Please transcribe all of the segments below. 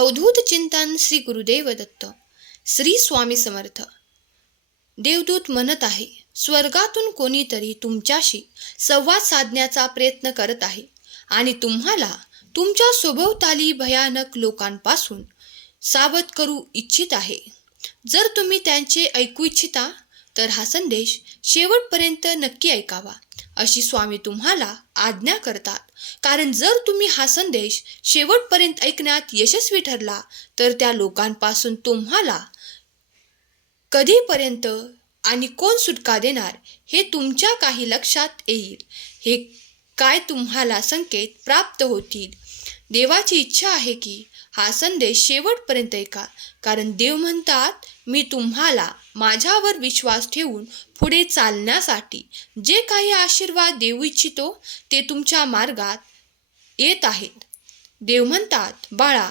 अवधूत चिंतन श्री गुरुदेव दत्त. श्री स्वामी समर्थ. देवदूत म्हणत आहे स्वर्गातून कोणीतरी तुमच्याशी संवाद साधण्याचा प्रयत्न करत आहे आणि तुम्हाला तुमच्या सभोवताली भयानक लोकांपासून सावध करू इच्छित आहे. जर तुम्ही त्यांचे ऐकू इच्छिता तर हा संदेश शेवटपर्यंत नक्की ऐकावा. अशी स्वामी तुम्हाला आज्ञा करतात. कारण जर तुम्ही हा संदेश शेवटपर्यंत ऐकण्यात यशस्वी ठरला तर त्या लोकांपासून तुम्हाला कधीपर्यंत आणि कोण सुटका देणार हे तुमच्या काही लक्षात येईल. हे काय तुम्हाला संकेत प्राप्त होतील? देवाची इच्छा आहे की हा संदेश शेवटपर्यंत ऐका. कारण देव म्हणतात मी तुम्हाला माझ्यावर विश्वास ठेवून पुढे चालण्यासाठी जे काही आशीर्वाद देऊ इच्छितो ते तुमच्या मार्गात येत आहेत. देव म्हणतात बाळा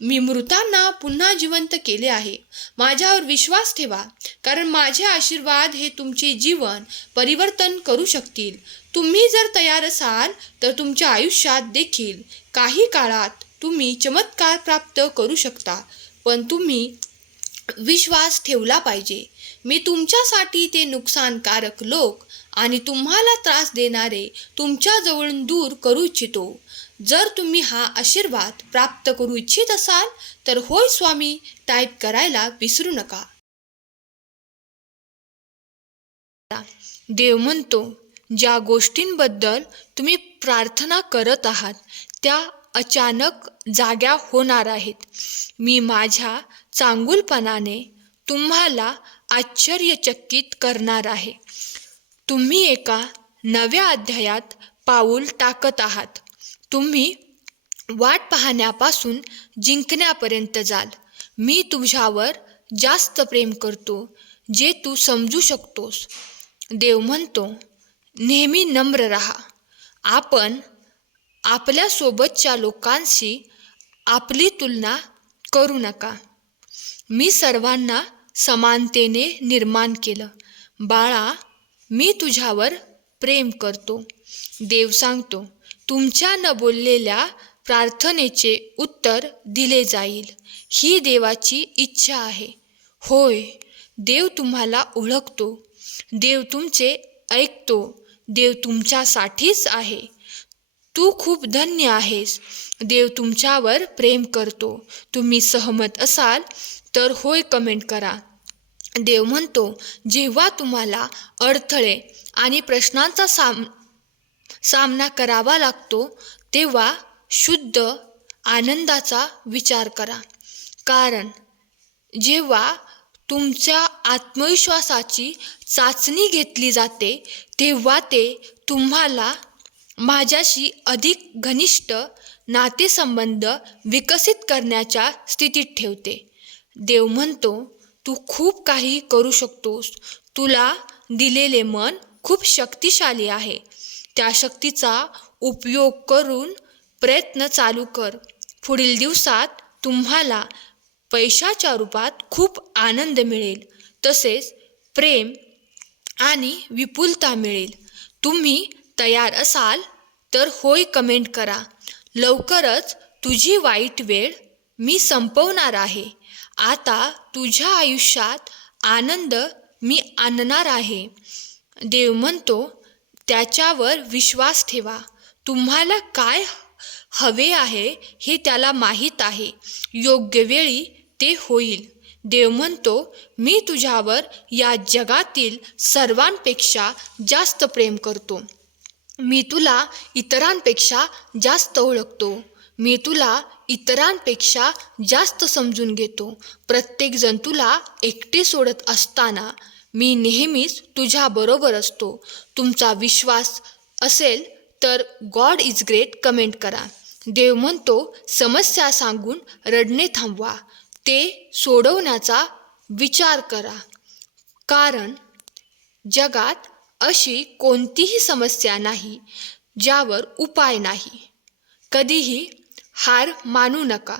मी मृतांना पुन्हा जिवंत केले आहे. माझ्यावर विश्वास ठेवा कारण माझे आशीर्वाद हे तुमचे जीवन परिवर्तन करू शकतील. तुम्ही जर तयार असाल तर तुमच्या आयुष्यात देखील काही काळात तुम्ही चमत्कार प्राप्त करू शकता पण तुम्ही विश्वास ठेवला पाहिजे. मी तुमच्यासाठी ते नुकसानकारक लोक आणि तुम्हाला त्रास देणारे तुमच्याजवळून दूर करू इच्छितो. जर तुम्ही हा आशीर्वाद प्राप्त करू इच्छित असाल तर होय स्वामी टाईप करायला विसरू नका. देव म्हणतो ज्या गोष्टींबद्दल तुम्ही प्रार्थना करत आहात त्या अचानक जाग्या होणार आहेत. मी माझ्या चांगुलपणाने तुम्हाला आश्चर्यचकित करणार आहे. तुम्ही एका नव्या अध्यायात पाऊल टाकत आहात. तुम्ही वाट पाहण्यापासून जिंकण्यापर्यंत जाल. मी तुझ्यावर जास्त प्रेम करतो जे तू समजू शकतोस. देव म्हणतो नेहमी नम्र रहा. आपण आपल्यासोबतच्या लोकांशी आपली तुलना करू नका. मी सर्वांना समानतेने निर्माण केलं. बाळा मी तुझ्यावर प्रेम करतो. देव सांगतो तुमच्या न बोललेल्या प्रार्थनेचे उत्तर दिले जाईल. ही देवाची इच्छा आहे. होय देव तुम्हाला ओळखतो. देव तुमचे ऐकतो. देव तुमच्यासाठीच आहे. तू खूप धन्य आहेस. देव तुमच्यावर प्रेम करतो. तुम्ही सहमत असाल तर होय कमेंट करा. देव म्हणतो जेव्हा तुम्हाला अडथळे आणि प्रश्नांचा साम सामना करावा लागतो तेव्हा शुद्ध आनंदाचा विचार करा. कारण जेव्हा तुमच्या आत्मविश्वासाची चाचणी घेतली जाते तेव्हा ते तुम्हाला माझ्याशी अधिक घनिष्ठ नातेसंबंध विकसित करण्याच्या स्थितीत ठेवते. देव म्हणतो तू खूप काही करू शकतोस. तुला दिलेले मन खूप शक्तिशाली आहे. त्या शक्तीचा उपयोग करून प्रयत्न चालू कर. पुढील दिवसात तुम्हाला पैशाच्या रूपात खूप आनंद मिळेल. तसेच प्रेम आणि विपुलता मिळेल. तुम्ही तयार असाल तर होय कमेंट करा. लवकरच तुझी वाईट वेळ मी संपवणार आहे. आता तुझ्या आयुष्यात आनंद मी आणणार आहे. देव म्हणतो त्याच्यावर विश्वास ठेवा. तुम्हाला काय हवे आहे हे त्याला माहीत आहे. योग्य वेळी ते होईल. देव म्हणतो मी तुझ्यावर या जगातील सर्वांपेक्षा जास्त प्रेम करतो. मी तुला इतरांपेक्षा जास्त ओळखतो. मी तुला इतरांपेक्षा जास्त समजून घेतो. प्रत्येकजण तुला एकटे सोडत असताना मी नेहमीच तुझ्याबरोबर असतो. तुमचा विश्वास असेल तर गॉड इज ग्रेट कमेंट करा. देव म्हणतो समस्या सांगून रडणे थांबवा. ते सोडवण्याचा विचार करा. कारण जगात अशी कोणतीही समस्या नाही ज्यावर उपाय नाही. कधीही हार मानू नका.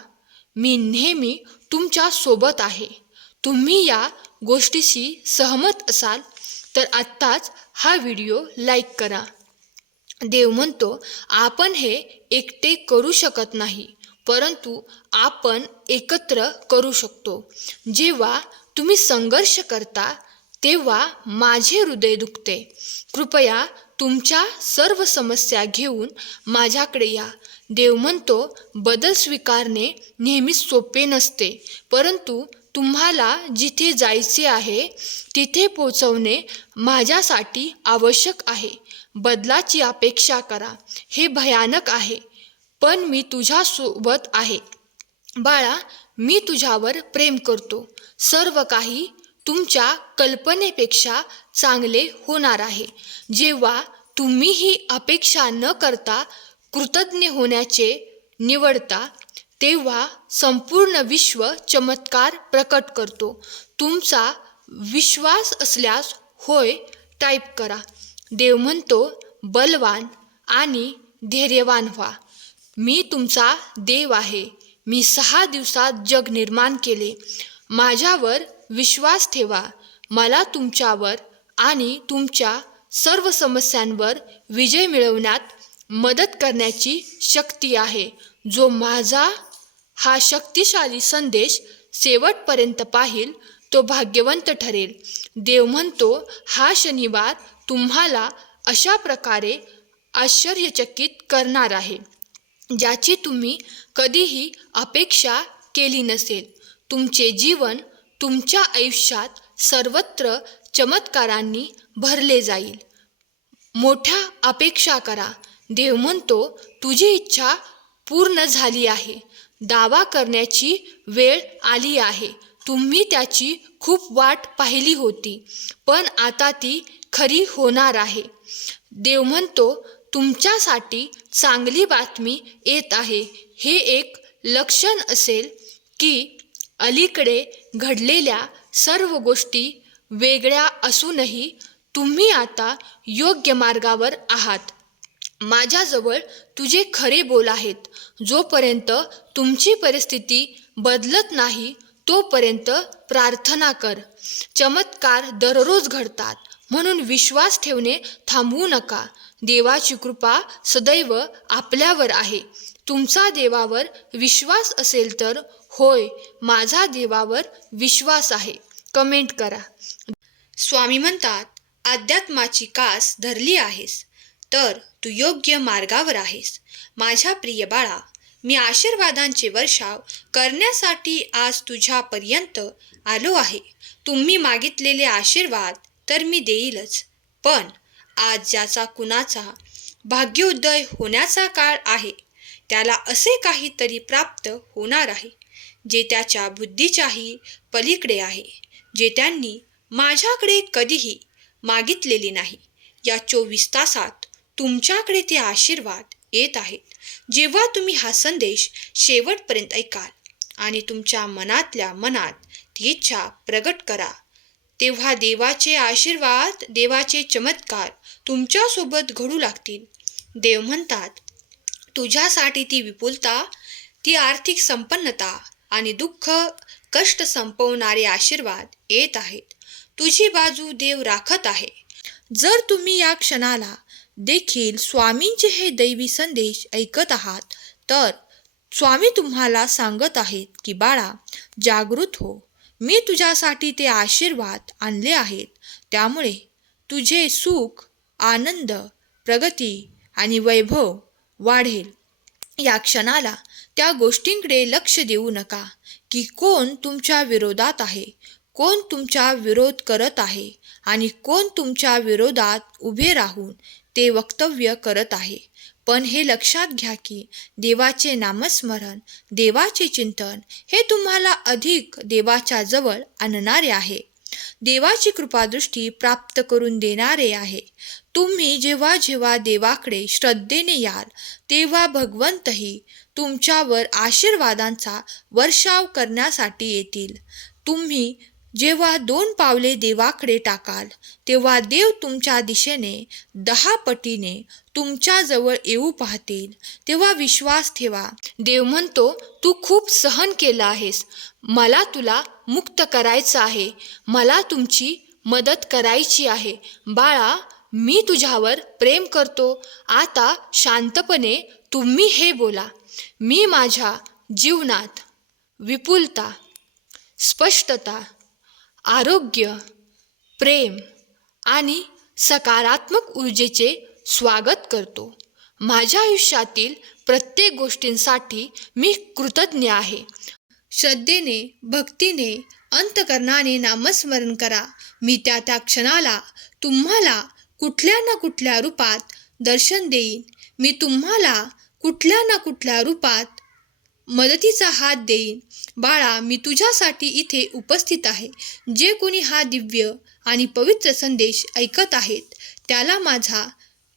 मी नेहमी तुमच्यासोबत आहे. तुम्ही या गोष्टीशी सहमत असाल तर आत्ताच हा व्हिडिओ लाईक करा. देव म्हणतो आपण हे एकटे करू शकत नाही परंतु आपण एकत्र करू शकतो. जेव्हा तुम्ही संघर्ष करता तेव्हा माझे हृदय दुखते. कृपया तुमच्या सर्व समस्या घेऊन माझ्याकडे या. देव म्हणतो बदल स्वीकारणे नेहमीच सोपे नसते. परंतु तुम्हाला जिथे जायचे आहे तिथे पोचवणे माझ्यासाठी आवश्यक आहे. बदलाची अपेक्षा करा. हे भयानक आहे पण मी तुझ्यासोबत आहे. बाळा मी तुझ्यावर प्रेम करतो. सर्व काही तुमच्या कल्पनेपेक्षा चांगले होणार आहे. जेव्हा तुम्ही ही अपेक्षा न करता कृतज्ञ होण्याचे निवडता तेव्हा संपूर्ण विश्व चमत्कार प्रकट करतो. तुमचा विश्वास असल्यास होय टाईप करा. देव म्हणतो बलवान आणि धैर्यवान व्हा. मी तुमचा देव आहे. मी सहा दिवसात जग निर्माण केले. माझ्यावर विश्वास ठेवा. मला तुमच्यावर आणि तुमच्या सर्व समस्यांवर विजय मिळवण्यात मदत करण्याची शक्ती आहे. जो माझा हा शक्तिशाली संदेश शेवटपर्यंत पाहिल तो भाग्यवंत ठरेल. देव म्हणतो हा शनिवार तुम्हाला अशा प्रकारे आश्चर्यचकित करणार आहे ज्याची तुम्ही कधीही अपेक्षा केली नसेल. तुमचे जीवन तुमच्या आयुष्यात सर्वत्र चमत्कारांनी भरले जाईल. मोठ्या अपेक्षा करा. देव म्हणतो तुझी इच्छा पूर्ण झाली आहे. दावा करण्याची वेळ आली आहे. तुम्ही त्याची खूप वाट पाहिली होती पण आता ती खरी होणार आहे. देव म्हणतो तुमच्यासाठी चांगली बातमी येत आहे. हे एक लक्षण असेल की अलीकडे घडलेल्या सर्व गोष्टी वेगळ्या असूनही तुम्ही आता योग्य मार्गावर आहात. माझ्याजवळ तुझे खरे बोल आहेत. जोपर्यंत तुमची परिस्थिती बदलत नाही तोपर्यंत प्रार्थना कर. चमत्कार दररोज घडतात. म्हणून विश्वास ठेवणे थांबवू नका. देवाची कृपा सदैव आपल्यावर आहे. तुमचा देवावर विश्वास असेल तर होय माझा देवावर विश्वास आहे. कमेंट करा. स्वामी म्हणतात अध्यात्माची कास धरली आहेस तर तू योग्य मार्गावर आहेस. माझ्या प्रिय बाळा मी आशीर्वादांचे वर्षाव करण्यासाठी आज तुझ्यापर्यंत आलो आहे. तुम्ही मागितलेले आशीर्वाद तर मी देईलच पण आज ज्याचा कुणाचा भाग्योदय होण्याचा काळ आहे त्याला असे काहीतरी प्राप्त होणार आहे. जे त्याच्या बुद्धीच्याही पलीकडे आहे जे त्यांनी माझ्याकडे कधीही मागितलेली नाही. या चोवीस तासात तुमच्याकडे ते आशीर्वाद येत आहेत. जेव्हा तुम्ही हा संदेश शेवटपर्यंत ऐकाल आणि तुमच्या मनातल्या मनात ती इच्छा प्रगट करा तेव्हा देवाचे आशीर्वाद देवाचे चमत्कार तुमच्यासोबत घडू लागतील. देव म्हणतात तुझ्यासाठी ती विपुलता ती आर्थिक संपन्नता आणि दुःख कष्ट संपवणारे आशीर्वाद येत आहेत. तुझी बाजू देव राखत आहे. जर तुम्ही या क्षणाला देखील स्वामींचे हे दैवी संदेश ऐकत आहात तर स्वामी तुम्हाला सांगत आहेत की बाळा जागृत हो. मी तुझ्यासाठी ते आशीर्वाद आणले आहेत. त्यामुळे तुझे सुख आनंद प्रगती आणि वैभव वाढेल. या क्षणाला त्या गोष्टींकडे लक्ष देऊ नका की कोण तुमच्या विरोधात आहे कोण तुमचा विरोध करत आहे आणि कोण तुमच्या विरोधात उभे राहून ते वक्तव्य करत आहे. पण हे लक्षात घ्या की देवाचे नामस्मरण देवाचे चिंतन हे तुम्हाला अधिक देवाच्या जवळ आणणारे आहे. देवाची कृपादृष्टी प्राप्त करून देणारे आहे. तुम्ही जेव्हा जेव्हा देवाकडे श्रद्धेने याल तेव्हा भगवंतही तुमच्यावर आशीर्वादांचा वर्षाव करण्यासाठी येतील. तुम्ही जेव्हा दोन पावले देवाकडे टाकाल तेव्हा देव तुमच्या दिशेने दहा पटीने तुमच्याजवळ येऊ पाहतील. तेव्हा विश्वास ठेवा. देव म्हणतो तू खूप सहन केलं आहेस. मला तुला मुक्त करायचं आहे. मला तुमची मदत करायची आहे. बाळा मी तुझ्यावर प्रेम करतो. आता शांतपणे तुम्ही हे बोला. मी माझ्या जीवनात विपुलता स्पष्टता आरोग्य प्रेम आणि सकारात्मक ऊर्जेचे स्वागत करतो. माझ्या आयुष्यातील प्रत्येक गोष्टींसाठी मी कृतज्ञ आहे. श्रद्धेने भक्तीने अंतकरणाने नामस्मरण करा. मी त्या त्या क्षणाला तुम्हाला कुठल्या ना कुठल्या रूपात दर्शन देईन. मी तुम्हाला कुठल्या ना कुठल्या रूपात मदतीचा हात देईन. बाळा मी तुझ्यासाठी इथे उपस्थित आहे. जे कोणी हा दिव्य आणि पवित्र संदेश ऐकत आहेत त्याला माझा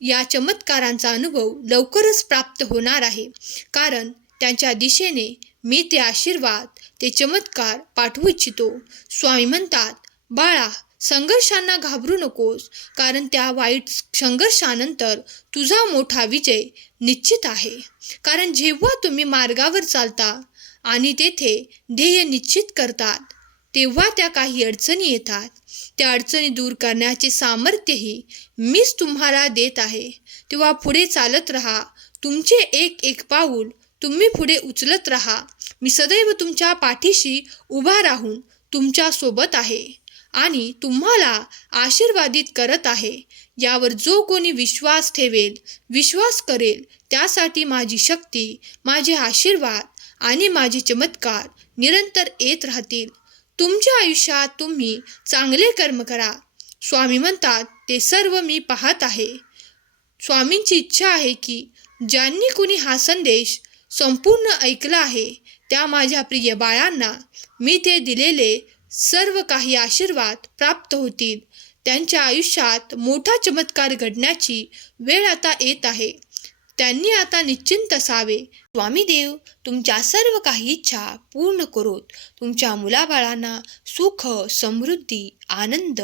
या चमत्कारांचा अनुभव लवकरच प्राप्त होणार आहे. कारण त्यांच्या दिशेने मी ते आशीर्वाद ते चमत्कार पाठवू इच्छितो. स्वामी म्हणतात बाळा संघर्षांना घाबरू नकोस कारण त्या वाईट संघर्षानंतर तुझा मोठा विजय निश्चित आहे. कारण जेव्हा तुम्ही मार्गावर चालता आणि तेथे ध्येय निश्चित करतात तेव्हा त्या काही अडचणी येतात. त्या अडचणी दूर करण्याचे सामर्थ्यही मीच तुम्हाला देत आहे. तेव्हा पुढे चालत राहा. तुमचे एक एक पाऊल तुम्ही पुढे उचलत राहा. मी सदैव तुमच्या पाठीशी उभा राहून तुमच्यासोबत आहे. आणि तुम्हाला आशीर्वादित करत आहे. यावर जो कोणी विश्वास ठेवेल विश्वास करेल त्यासाठी माझी शक्ती माझे आशीर्वाद आणि माझे चमत्कार निरंतर येत राहतील. तुमच्या आयुष्यात तुम्ही चांगले कर्म करा. स्वामी म्हणतात ते सर्व मी पाहत आहे. स्वामींची इच्छा आहे की ज्यांनी कुणी हा संदेश संपूर्ण ऐकला आहे त्या माझ्या प्रिय बाळांना मी ते दिलेले सर्व काही आशीर्वाद प्राप्त होतील. त्यांच्या आयुष्यात मोठा चमत्कार घडण्याची वेळ आता येत आहे. त्यांनी आता निश्चिंत असावे. स्वामी देव तुमच्या सर्व काही इच्छा पूर्ण करोत. तुमच्या मुलाबाळांना सुख समृद्धी आनंद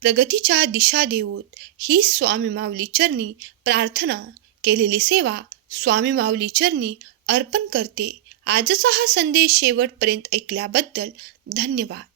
प्रगतीच्या दिशा देवोत. ही स्वामी माऊली चरणी प्रार्थना केलेली सेवा स्वामी माऊली चरणी अर्पण करते. आजचा हा संदेश शेवटपर्यंत ऐकल्याबद्दल धन्यवाद.